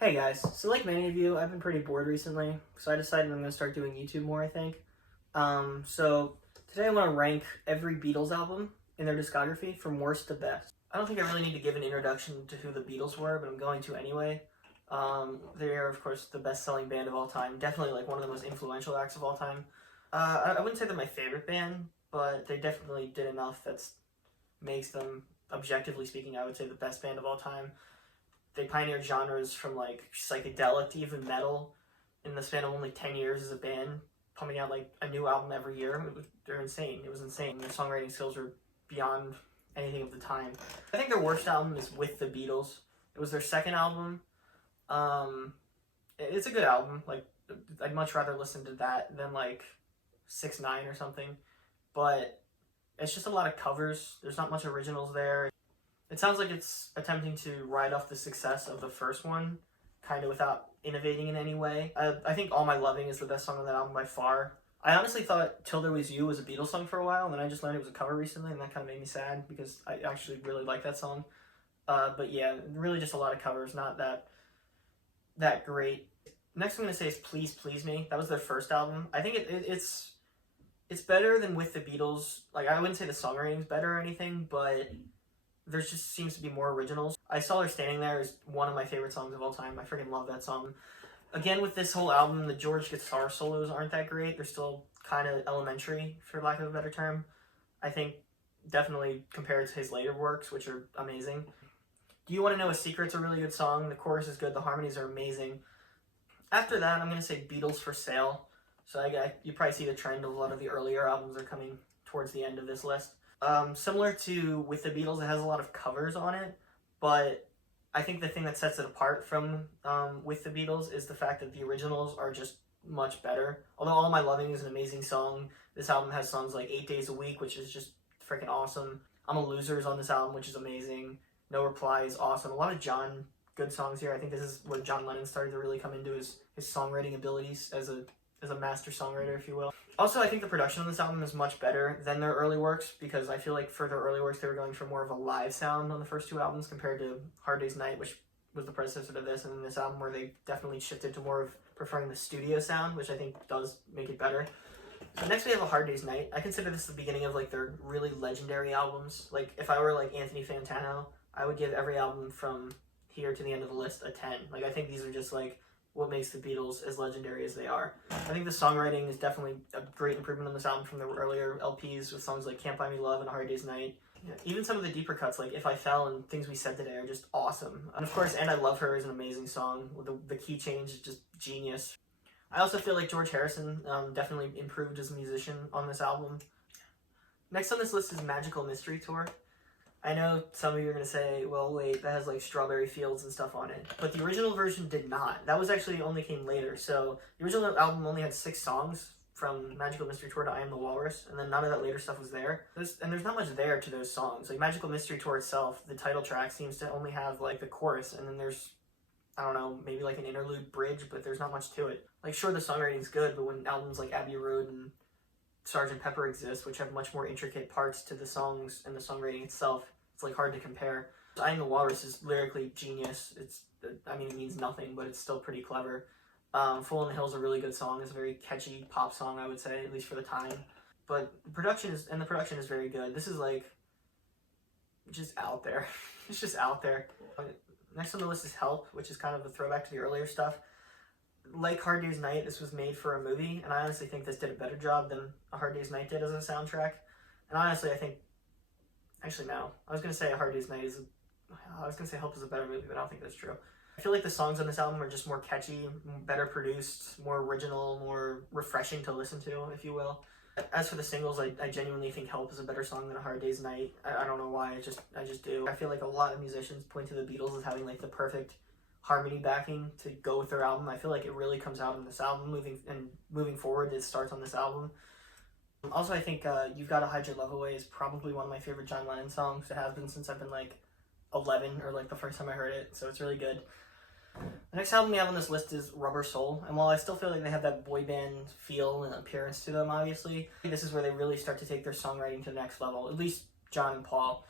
Hey guys, so like many of you, I've been pretty bored recently, so I decided I'm going to start doing YouTube more, I think. So today I want to rank every Beatles album in their discography from worst to best. I don't think I really need to give an introduction to who the Beatles were, but I'm going to anyway. They are, of course, the best-selling band of all time, definitely like one of the most influential acts of all time. I wouldn't say they're my favorite band, but they definitely did enough that makes them, objectively speaking, I would say the best band of all time. They pioneered genres from like psychedelic to even metal in the span of only 10 years as a band, pumping out like a new album every year. They're insane. It was insane. Their songwriting skills were beyond anything of the time. I think their worst album is With the Beatles. It was their second album. It's a good album. Like, I'd much rather listen to that than like 6 9 or something. But it's just a lot of covers. There's not much originals there. It sounds like it's attempting to ride off the success of the first one, kind of without innovating in any way. I think All My Loving is the best song on that album by far. I honestly thought Till There Was You was a Beatles song for a while, and then I just learned it was a cover recently, and that kind of made me sad because I actually really like that song. But yeah, really just a lot of covers, not that great. Next I'm going to say is Please Please Me. That was their first album. I think it's better than With the Beatles. Like, I wouldn't say the songwriting's better or anything, but there just seems to be more originals. I Saw Her Standing There is one of my favorite songs of all time. I freaking love that song. Again, with this whole album, the George guitar solos aren't that great. They're still kind of elementary, for lack of a better term. I think definitely compared to his later works, which are amazing. Do You Want to Know a Secret's a really good song. The chorus is good. The harmonies are amazing. After that, I'm going to say Beatles for Sale. So you probably see the trend of a lot of the earlier albums are coming towards the end of this list. Similar to With the Beatles, it has a lot of covers on it, but I think the thing that sets it apart from With the Beatles is the fact that the originals are just much better. Although All My Loving is an amazing song, this album has songs like 8 Days a Week, which is just freaking awesome. I'm a Loser is on this album, which is amazing. No Reply is awesome. A lot of John good songs here. I think this is where John Lennon started to really come into his songwriting abilities as a master songwriter, if you will. Also, I think the production on this album is much better than their early works, because I feel like for their early works, they were going for more of a live sound on the first two albums compared to Hard Day's Night, which was the predecessor to this, and then this album where they definitely shifted to more of preferring the studio sound, which I think does make it better. So next we have A Hard Day's Night. I consider this the beginning of like their really legendary albums. Like, if I were like Anthony Fantano, I would give every album from here to the end of the list a 10. Like, I think these are just like what makes the Beatles as legendary as they are. I think the songwriting is definitely a great improvement on this album from the earlier LPs with songs like Can't Buy Me Love and A Hard Day's Night. Yeah, even some of the deeper cuts like If I Fell and Things We Said Today are just awesome. And of course, And I Love Her is an amazing song. The key change is just genius. I also feel like George Harrison definitely improved as a musician on this album. Next on this list is Magical Mystery Tour. I know some of you are going to say, well, wait, that has like Strawberry Fields and stuff on it. But the original version did not. That was actually only came later. So the original album only had 6 songs from Magical Mystery Tour to I Am the Walrus. And then none of that later stuff was there. There's not much there to those songs. Like Magical Mystery Tour itself, the title track seems to only have like the chorus. And then there's, I don't know, maybe like an interlude bridge, but there's not much to it. Like, sure, the songwriting's good, but when albums like Abbey Road and Sgt. Pepper exist, which have much more intricate parts to the songs and the songwriting itself, it's like hard to compare. I Am the Walrus is lyrically genius. It means nothing, but it's still pretty clever. Full in the Hill is a really good song. It's a very catchy pop song, I would say, at least for the time. But the production is very good. This is like just out there. It's just out there. Next on the list is Help, which is kind of a throwback to the earlier stuff. Like Hard Day's Night, this was made for a movie, and I honestly think this did a better job than A Hard Day's Night did as a soundtrack. And honestly, I think, actually no, I was going to say A Hard Day's Night Help is a better movie, but I don't think that's true. I feel like the songs on this album are just more catchy, better produced, more original, more refreshing to listen to, if you will. As for the singles, I genuinely think Help is a better song than A Hard Day's Night. I don't know why, I just do. I feel like a lot of musicians point to the Beatles as having like the perfect harmony backing to go with their album. I feel like it really comes out in this album. Moving forward, it starts on this album. Also, I think You've Gotta Hide Your Love Away is probably one of my favorite John Lennon songs. It has been since I've been like 11, or like the first time I heard it, so it's really good. The next album we have on this list is Rubber Soul, and while I still feel like they have that boy band feel and appearance to them, obviously, this is where they really start to take their songwriting to the next level, at least John and Paul.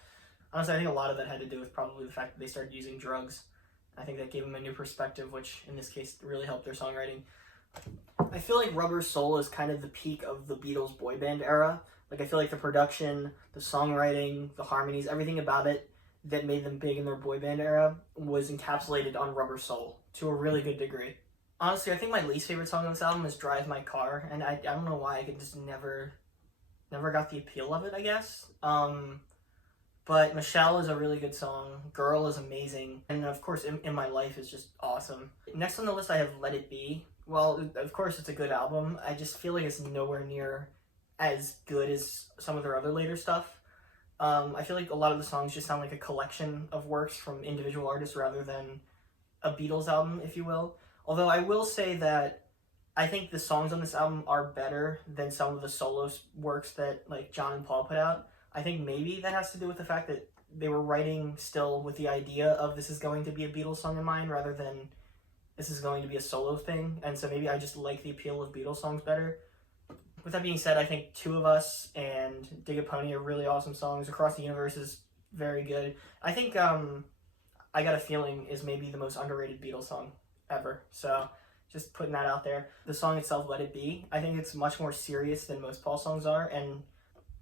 Honestly, I think a lot of that had to do with probably the fact that they started using drugs. I think that gave them a new perspective, which in this case really helped their songwriting. I feel like Rubber Soul is kind of the peak of the Beatles boy band era. Like, I feel like the production, the songwriting, the harmonies, everything about it that made them big in their boy band era was encapsulated on Rubber Soul to a really good degree. Honestly, I think my least favorite song on this album is Drive My Car, and I don't know why, I could just never got the appeal of it, I guess. But Michelle is a really good song, Girl is amazing, and of course In My Life is just awesome. Next on the list I have Let It Be. Well, of course it's a good album, I just feel like it's nowhere near as good as some of their other later stuff. I feel like a lot of the songs just sound like a collection of works from individual artists rather than a Beatles album, if you will. Although I will say that I think the songs on this album are better than some of the solo works that like John and Paul put out. I think maybe that has to do with the fact that they were writing still with the idea of this is going to be a Beatles song in mind rather than this is going to be a solo thing. And so maybe I just like the appeal of Beatles songs better. With that being said, I think Two of Us and Dig a Pony are really awesome songs. Across the Universe is very good. I think I Got a Feeling is maybe the most underrated Beatles song ever. So just putting that out there. The song itself, Let It Be, I think it's much more serious than most Paul songs are. And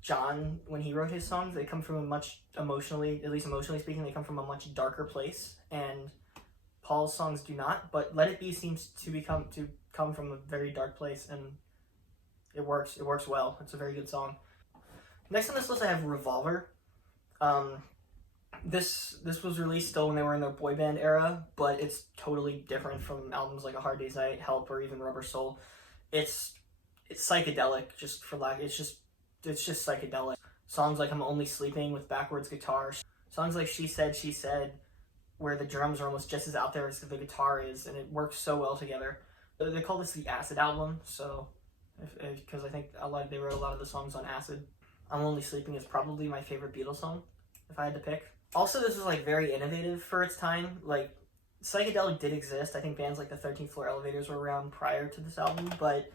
John, when he wrote his songs, they come from a much emotionally, at least emotionally speaking, they come from a much darker place. And Paul's songs do not. But Let It Be seems to come from a very dark place, and it works. It works well. It's a very good song. Next on this list, I have Revolver. This was released still when they were in their boy band era, but it's totally different from albums like A Hard Day's Night, Help, or even Rubber Soul. It's psychedelic, just for lack. It's just psychedelic. Songs like I'm Only Sleeping with backwards guitar. Songs like She Said, where the drums are almost just as out there as the guitar is, and it works so well together. They call this the Acid album, so because I think they wrote a lot of the songs on acid. I'm Only Sleeping is probably my favorite Beatles song, if I had to pick. Also, this was like very innovative for its time. Like, psychedelic did exist. I think bands like the 13th Floor Elevators were around prior to this album, but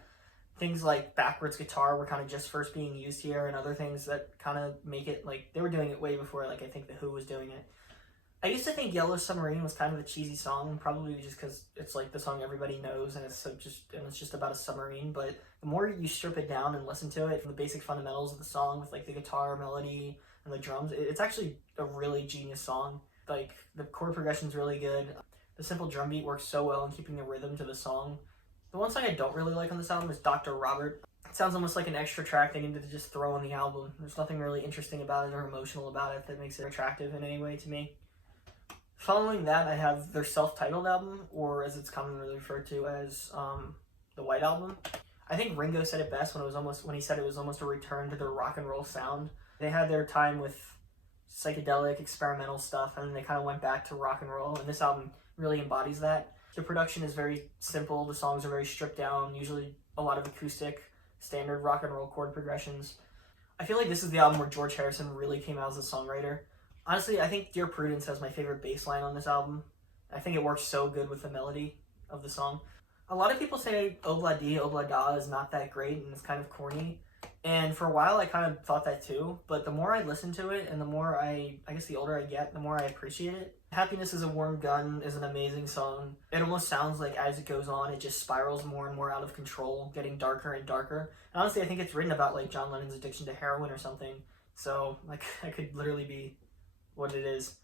things like backwards guitar were kind of just first being used here, and other things that kind of make it, like, they were doing it way before, like, I think The Who was doing it. I used to think Yellow Submarine was kind of a cheesy song, probably just because it's like the song everybody knows, and it's just about a submarine. But the more you strip it down and listen to it, from the basic fundamentals of the song with like the guitar melody and the drums, it's actually a really genius song. Like, the chord progression's really good. The simple drum beat works so well in keeping the rhythm to the song. The one song I don't really like on this album is Dr. Robert. It sounds almost like an extra track they needed to just throw on the album. There's nothing really interesting about it or emotional about it that makes it attractive in any way to me. Following that, I have their self-titled album, or as it's commonly referred to as the White Album. I think Ringo said it best when he said it was almost a return to their rock and roll sound. They had their time with psychedelic, experimental stuff, and then they kind of went back to rock and roll, and this album really embodies that. The production is very simple, the songs are very stripped down, usually a lot of acoustic, standard rock and roll chord progressions. I feel like this is the album where George Harrison really came out as a songwriter. Honestly, I think Dear Prudence has my favorite bass line on this album. I think it works so good with the melody of the song. A lot of people say Obla Di, Obla Da is not that great and it's kind of corny. And for a while I kind of thought that too, but the more I listen to it and the more I guess the older I get, the more I appreciate it. Happiness is a Warm Gun is an amazing song. It almost sounds like as it goes on, it just spirals more and more out of control, getting darker and darker. And honestly, I think it's written about like John Lennon's addiction to heroin or something. So like, it could literally be what it is.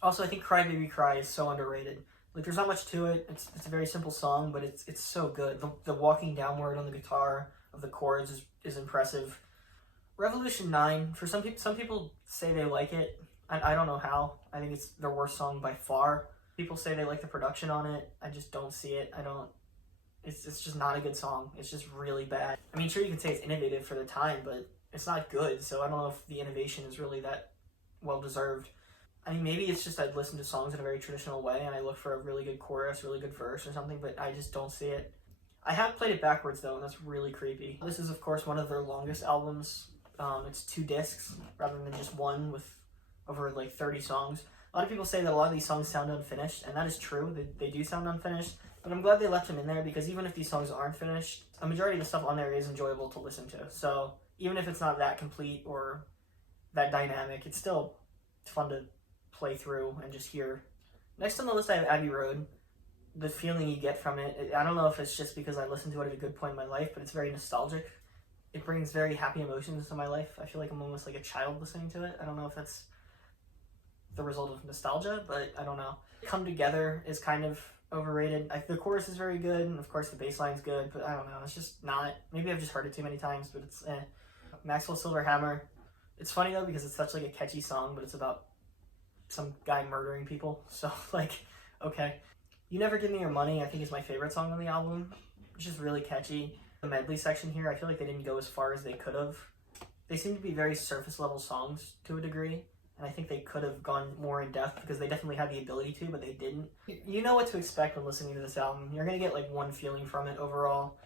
Also, I think Cry Baby Cry is so underrated. Like, there's not much to it. It's a very simple song, but it's so good. The walking downward on the guitar of the chords is impressive. Revolution 9, for some people say they like it. I don't know how. I think it's their worst song by far. People say they like the production on it. I just don't see it. It's just not a good song. It's just really bad. I mean, sure, you can say it's innovative for the time, but it's not good, so I don't know if the innovation is really that well-deserved. I mean, maybe it's just I'd listen to songs in a very traditional way and I look for a really good chorus, really good verse or something, but I just don't see it. I have played it backwards though, and that's really creepy. This is, of course, one of their longest albums. It's 2 discs rather than just one with over like 30 songs. A lot of people say that a lot of these songs sound unfinished, and that is true. They do sound unfinished, but I'm glad they left them in there because even if these songs aren't finished, a majority of the stuff on there is enjoyable to listen to. So even if it's not that complete or that dynamic, it's still fun to play through and just hear Next on the list, I have Abbey Road. The feeling you get from it, I don't know if it's just because I listened to it at a good point in my life, but it's very nostalgic. It brings very happy emotions into my life. I feel like I'm almost like a child listening to it. I don't know if that's the result of nostalgia, but I don't know. Come Together is kind of overrated. The chorus is very good, and of course the bass line's good, but I don't know. It's just not. Maybe I've just heard it too many times, but it's eh. Maxwell Silver Hammer. It's funny though because it's such like a catchy song, but it's about some guy murdering people. So like, okay. You Never Give Me Your Money, I think, is my favorite song on the album. It's just really catchy. The medley section here, I feel like they didn't go as far as they could have. They seem to be very surface level songs to a degree, and I think they could have gone more in depth because they definitely had the ability to, but they didn't. You know what to expect when listening to this album. You're gonna get like one feeling from it overall.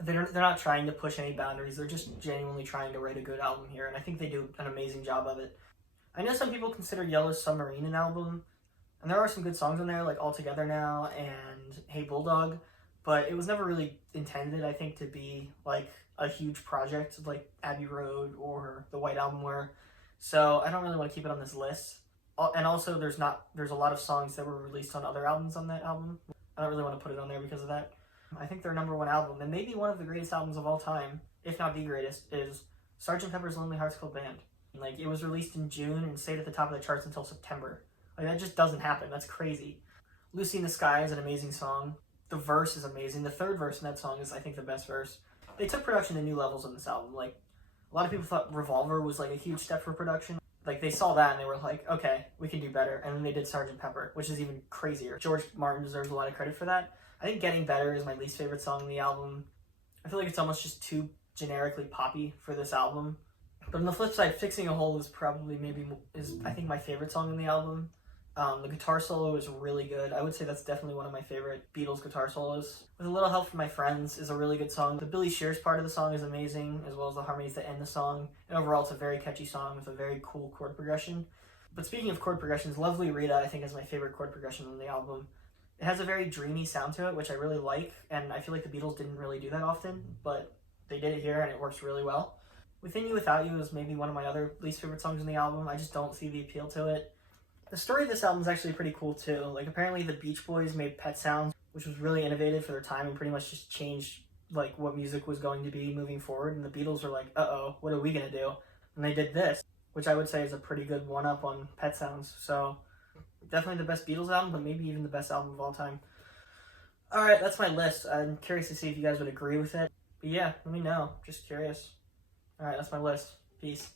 They're not trying to push any boundaries. They're just genuinely trying to write a good album here, and I think they do an amazing job of it. I know some people consider Yellow Submarine an album, and there are some good songs on there, like All Together Now and Hey Bulldog, but it was never really intended, I think, to be like a huge project like Abbey Road or the White Album were. So I don't really want to keep it on this list. And also, there's a lot of songs that were released on other albums on that album. I don't really want to put it on there because of that. I think their number one album, and maybe one of the greatest albums of all time, if not the greatest, is Sgt. Pepper's Lonely Hearts Club Band. Like, it was released in June and stayed at the top of the charts until September. Like, that just doesn't happen. That's crazy. Lucy in the Sky is an amazing song. The verse is amazing. The third verse in that song is, I think, the best verse. They took production to new levels on this album. Like, a lot of people thought Revolver was, like, a huge step for production. Like, they saw that and they were like, okay, we can do better. And then they did Sgt. Pepper, which is even crazier. George Martin deserves a lot of credit for that. I think Getting Better is my least favorite song on the album. I feel like it's almost just too generically poppy for this album. But on the flip side, Fixing a Hole is probably I think my favorite song on the album. The guitar solo is really good. I would say that's definitely one of my favorite Beatles guitar solos. With a Little Help from My Friends is a really good song. The Billy Shears part of the song is amazing, as well as the harmonies that end the song. And overall, it's a very catchy song with a very cool chord progression. But speaking of chord progressions, Lovely Rita, I think, is my favorite chord progression on the album. It has a very dreamy sound to it, which I really like, and I feel like the Beatles didn't really do that often, but they did it here, and it works really well. Within You Without You is maybe one of my other least favorite songs on the album. I just don't see the appeal to it. The story of this album is actually pretty cool too. Like, apparently the Beach Boys made Pet Sounds, which was really innovative for their time and pretty much just changed like what music was going to be moving forward. And the Beatles were like, uh-oh, what are we gonna do? And they did this, which I would say is a pretty good one-up on Pet Sounds. So definitely the best Beatles album, but maybe even the best album of all time. Alright, that's my list. I'm curious to see if you guys would agree with it. But yeah, let me know. Just curious. Alright, that's my list. Peace.